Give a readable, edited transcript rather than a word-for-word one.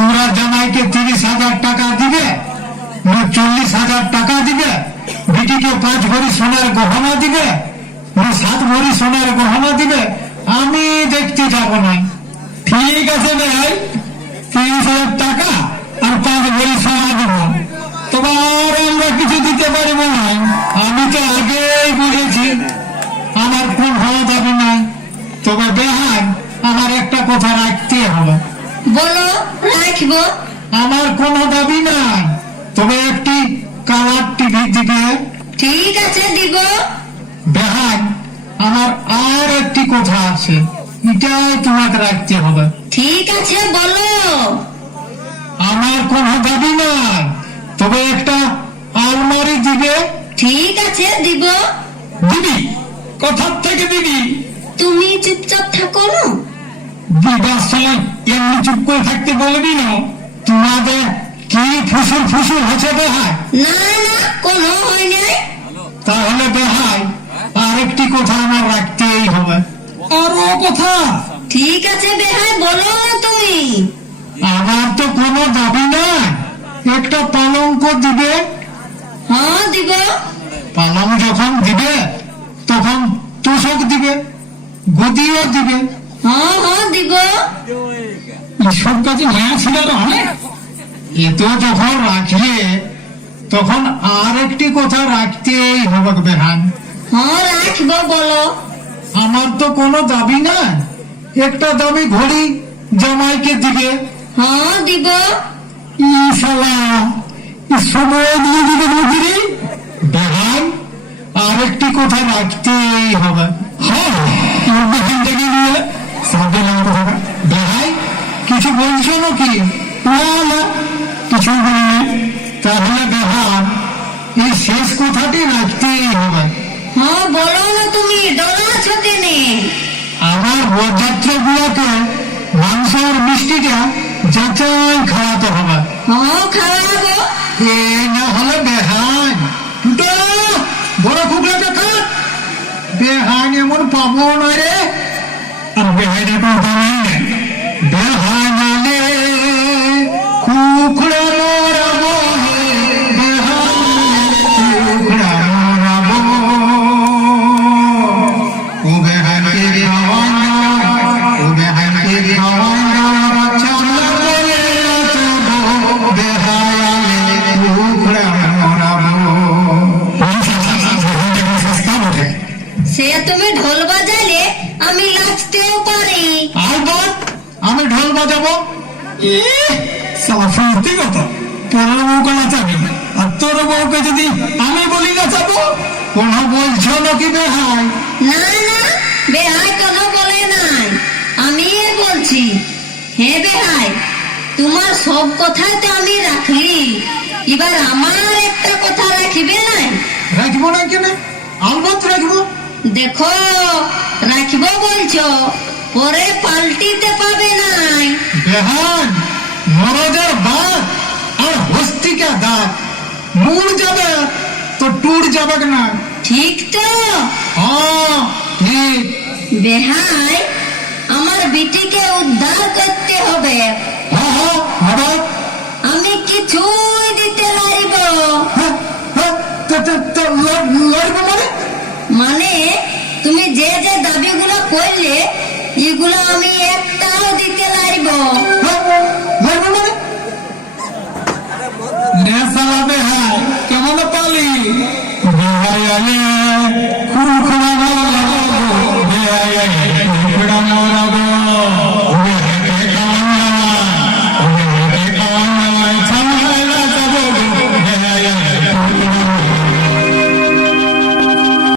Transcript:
তোমরা জামাইকে 30,000 টাকা দিবে না 40,000 টাকা দিবে? বিটিকে 5 ভরি সোনার গহনা দিবে না 7 ভরি সোনার গহনা দিবে? আমি দেখতে যাব না। ঠিক আছে ভাই, 30,000 টাকা আর 5 ভরি সোনা দেবো, তোমার আমরা কিছু দিতে পারবো না। আমি তো আগেই বুঝেছি আমার কোন হওয়া যাবে না। তবে বেহান, আমার একটা কথা রাখতে হবে। বলো, রাখবো। আমার কোনো দাবি নাই, তবে একটি কালার টিভি দিবে। ঠিক আছে, দিব। বেহান, আমার আর একটি কথা আছে, এটাই তোমাকে রাখতে হবে। ঠিক আছে, বলো। আমার কোনো দাবি নাই, তবে একটা আলমারি দিবে। ঠিক আছে, দিব। দিদি, কোথার থেকে দিদি? তুমি চুপচাপ থাকো না। দিদার সময় এমনি চুপ করে থাকতে বলবি না। তোমাদের কি ফুসুর ফুসুর হচ্ছে বেহাই? না না, কোনো হয় নাই। তাহলে বেহাই, আরেকটি কথা আমার রাখতেই হবে। আরো কথা? ঠিক আছে বেহাই, বলো না তুমি। আমার তো কোনো দাবি নাই, একটা পালঙ্ক দিবে। হ্যাঁ, দিব। পালং যখন দিবে তখন তোষক দিবে, গদিও দিবে। হ্যাঁ হ্যাঁ, দিব। এইসব কাজে মায়া ছিল অনেক। এত যখন রাখলে তখন আর একটি কথা রাখতেই হবে বেহান। হ্যাঁ, রাখবো, বলো। আমার তো কোনো দাবি নাই, একটা দামি ঘড়ি জামাইকে দিবে। হ্যাঁ, দিব। শালা, সময় দিয়ে দিবে নাকি? বেহান, আর একটি কথা রাখতেই হবে। হ্যাঁ, বেহানটাকে নিয়ে সাথে না কথা। বেহাই, কিছু বলছো নাকি? না না, কিছু বলিনি। তাহলে বেহান, এই শেষ কথাটি রাখতেই হবে। হ্যাঁ, বলো না তুমি, ডরাছো কেনে? আমার বরযাত্রী গুলোকে মাংস আর মিষ্টিটা যাচাই খাওয়াতে হবে। হ্যাঁ, খাওয়াবো। এ না হলে বেহান, ফুটো বড় কুকলাটা খা। বেহান এমন পাবো না রে। আর বেহাইটা তো জানাই না। বেহানালে কুকড়া মরাবো, বেহানালে কুকড়া মরাবো। ও বেহানকে খাওয়ানা, ও বেহানকে খাওয়ানা, চালা বলে নাচবো, বেহানালে কুকড়া মরাবো। সে তুমি ঢোল বাজালে আমি নাচতেও পারি। আর বল, আমি ঢোল বাজাবো। সত্যি কথা, পরের বউকে নাচাবি আর তোর বউকে যদি আমি বলি নাচাবো? কোন বলছো নাকি বেহাই? না না, বেহাই কোনো বলে নাই, আমি বলছি। হে বেহাই, তোমার সব কথাই তো আমি রাখলি, এবার আমার একটা কথা রাখিবে নাই? রাখবো না কেন? আলবত রাখবো। দেখো, রাখবো বলছো, পরে পাল্টিতে পাবে নাই। বেহান, মরদের বাদ আর হস্তিকা দাঁত, মুড় যাবে তো টুর যাবে না। ঠিক তো? হ্যাঁ ঠিক। বেহাই, আমার বিটিকে উদ্ধার করতে হবে। হ্যাঁ হ্যাঁ হবে। আমি কিছুই দিতে পারিব। হ্যাঁ, হ্যাঁ, লড়বো মানে? মানে তুমি যে যে দাবিগুলো করলে, এগুলো আমি একটাও দিতে পারিব।